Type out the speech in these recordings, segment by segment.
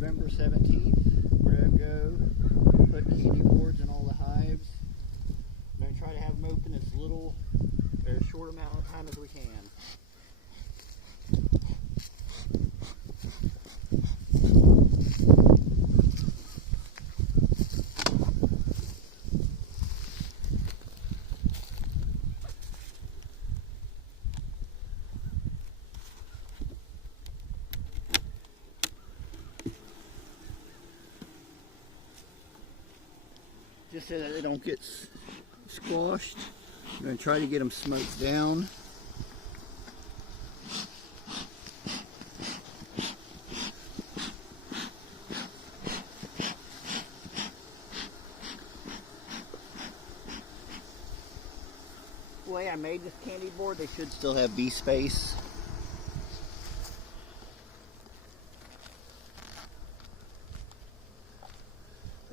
November 17th. We're going to go put candy boards in all the hives. I'm going to try to have them open as little or as short amount of time as we can. Just so that they don't get squashed. I'm going to try to get them smoked down. The way I made this candy board, they should still have bee space.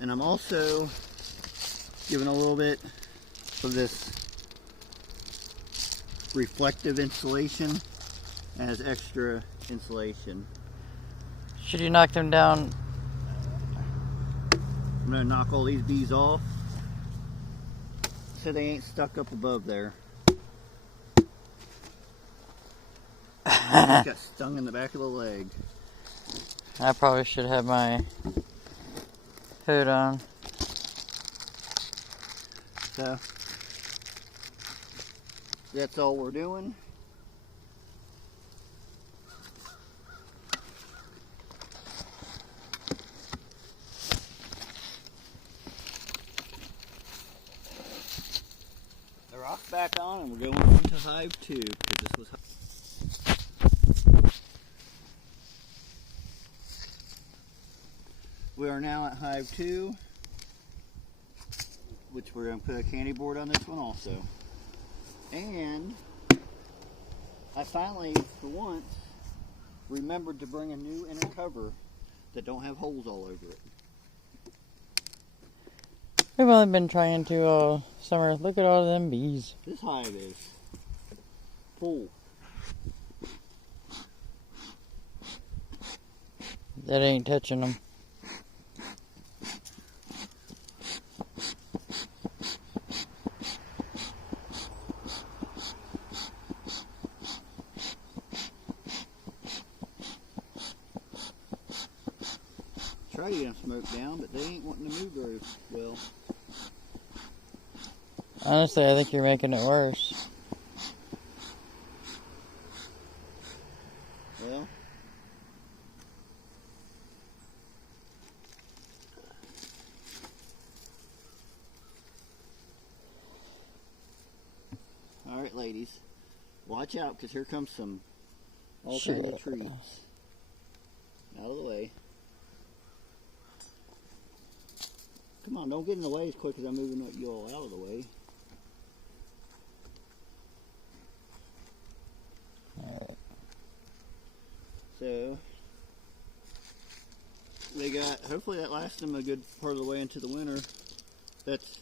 And I'm also giving a little bit of this reflective insulation as extra insulation. Should you knock them down? I'm going to knock all these bees off so they ain't stuck up above there. Got stung in the back of the leg. I probably should have my hood on. So that's all we're doing. The rock's back on and we're going on to hive 2 because this was We are now at hive 2, which we're going to put a candy board on this one also. And I finally, for once, remembered to bring a new inner cover that don't have holes all over it. We've only been trying to all summer. Look at all them bees. This hive is full. That ain't touching them. Try to get them smoked down, but they ain't wanting to move very well. Honestly, I think you're making it worse. Well, all right, ladies, watch out because here comes some all kinds of treats. Out of the way. Come on, don't get in the way as quick as I'm moving you all out of the way. Alright. So, they got, hopefully that lasts them a good part of the way into the winter. That's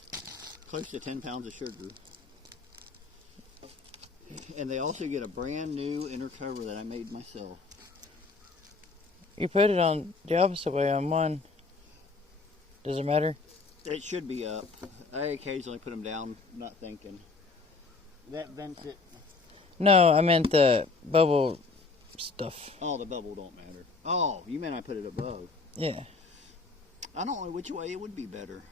close to 10 pounds of sugar. And they also get a brand new inner cover that I made myself. You put it on the opposite way on one. Does it matter? It should be up. I occasionally put them down, not thinking. That vents it. No, I meant the bubble stuff. Oh, the bubble don't matter. Oh, you meant I put it above. Yeah. I don't know which way it would be better.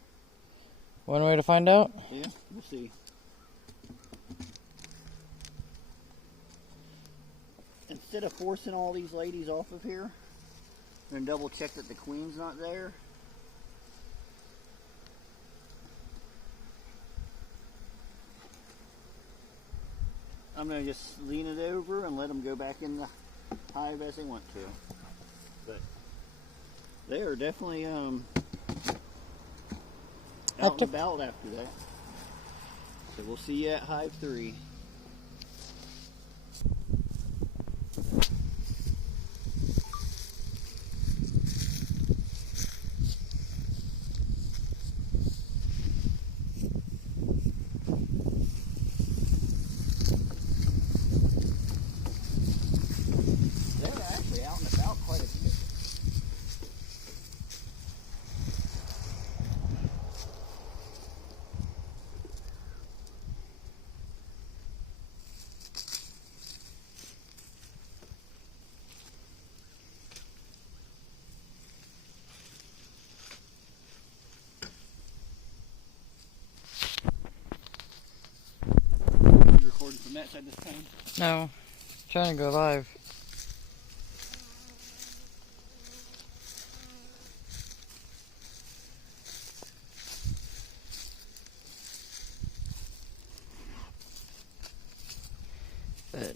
One way to find out? Yeah, we'll see. Instead of forcing all these ladies off of here, I'm going to double check that the queen's not there. I'm going to just lean it over and let them go back in the hive as they want to. But they are definitely out and about after that. So we'll see you at hive 3. from that side this time? No. Trying to go live.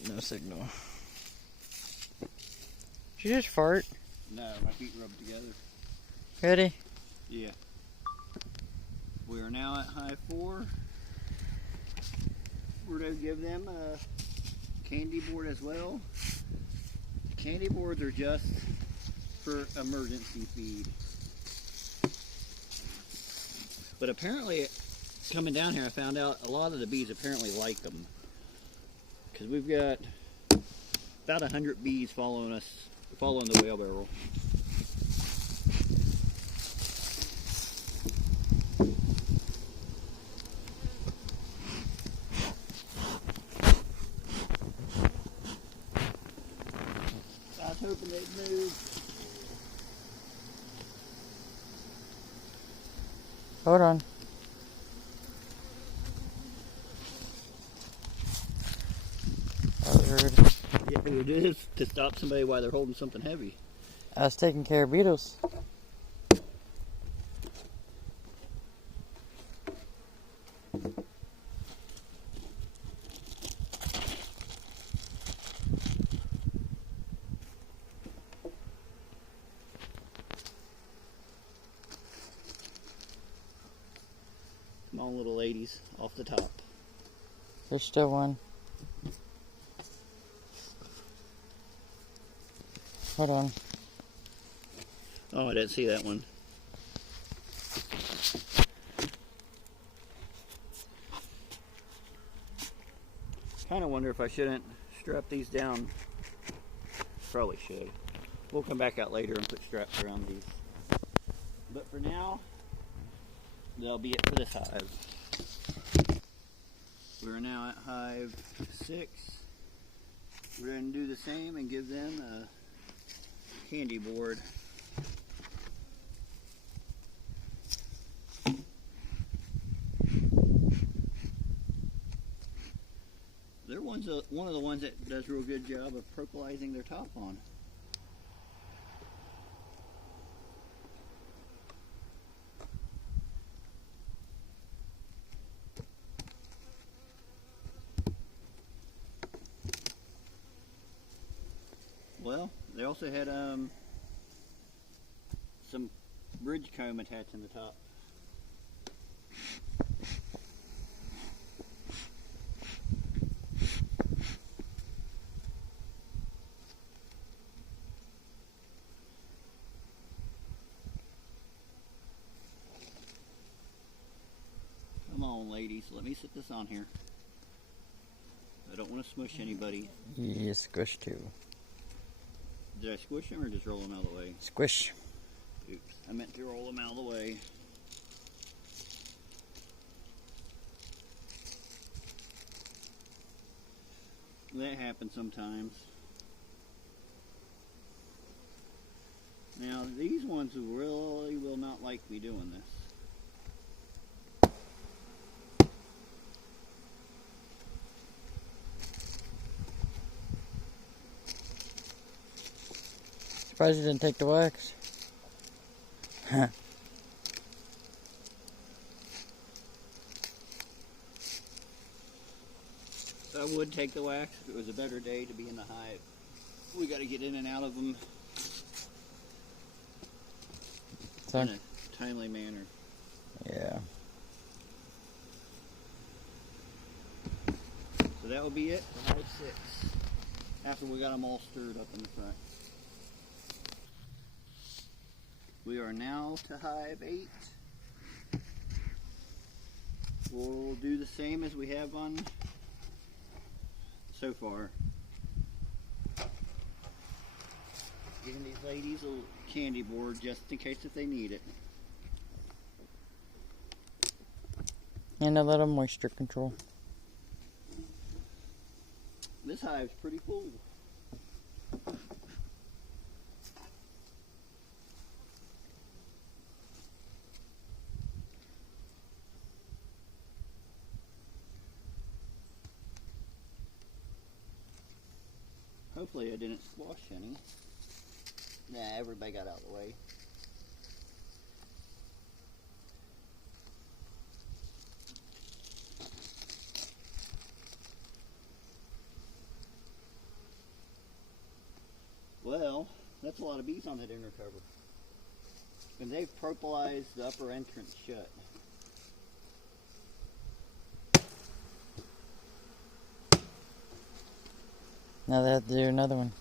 No signal. Did you just fart? No, my feet rubbed together. Ready? Yeah. We are now at hive 4. We're going to give them a candy board as well. Candy boards are just for emergency feed. But apparently, coming down here, I found out a lot of the bees apparently like them. Because we've got about 100 bees following the whale barrel. I was hoping they'd move. Hold on. Yeah, it is to stop somebody while they're holding something heavy. I was taking care of beetles. Come on, little ladies, off the top. There's still one. Hold on. Oh, I didn't see that one. Kind of wonder if I shouldn't strap these down. Probably should. We'll come back out later and put straps around these. But for now, that'll be it for this hive. We're now at hive 6. We're going to do the same and give them a candy board. They're one of the ones that does a real good job of propolizing their top on. Well, they also had some bridge comb attached in the top. Come on, ladies, let me sit this on here. I don't want to smush anybody. Yeah, squish too. Did I squish them or just roll them out of the way? Squish. Oops, I meant to roll them out of the way. That happens sometimes. Now, these ones really will not like me doing this. Surprised you didn't take the wax. Huh. I would take the wax if it was a better day to be in the hive. We got to get in and out of them in a timely manner. Yeah. So that would be it for hive 6. After we got them all stirred up in the front. We are now to hive 8. We'll do the same as we have on so far. Giving these ladies a little candy board just in case if they need it. And a little moisture control. This hive's pretty full. Hopefully I didn't squash any. Nah, everybody got out of the way. Well, that's a lot of bees on that inner cover. And they've propolized the upper entrance shut. Now they have to do another one.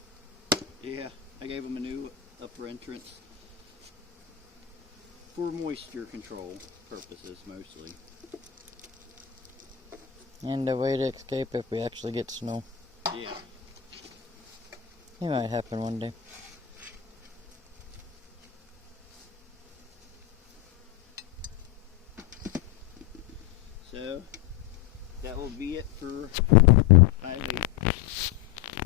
Yeah, I gave them a new upper entrance for moisture control purposes mostly. And a way to escape if we actually get snow. Yeah. It might happen one day. So that will be it for hive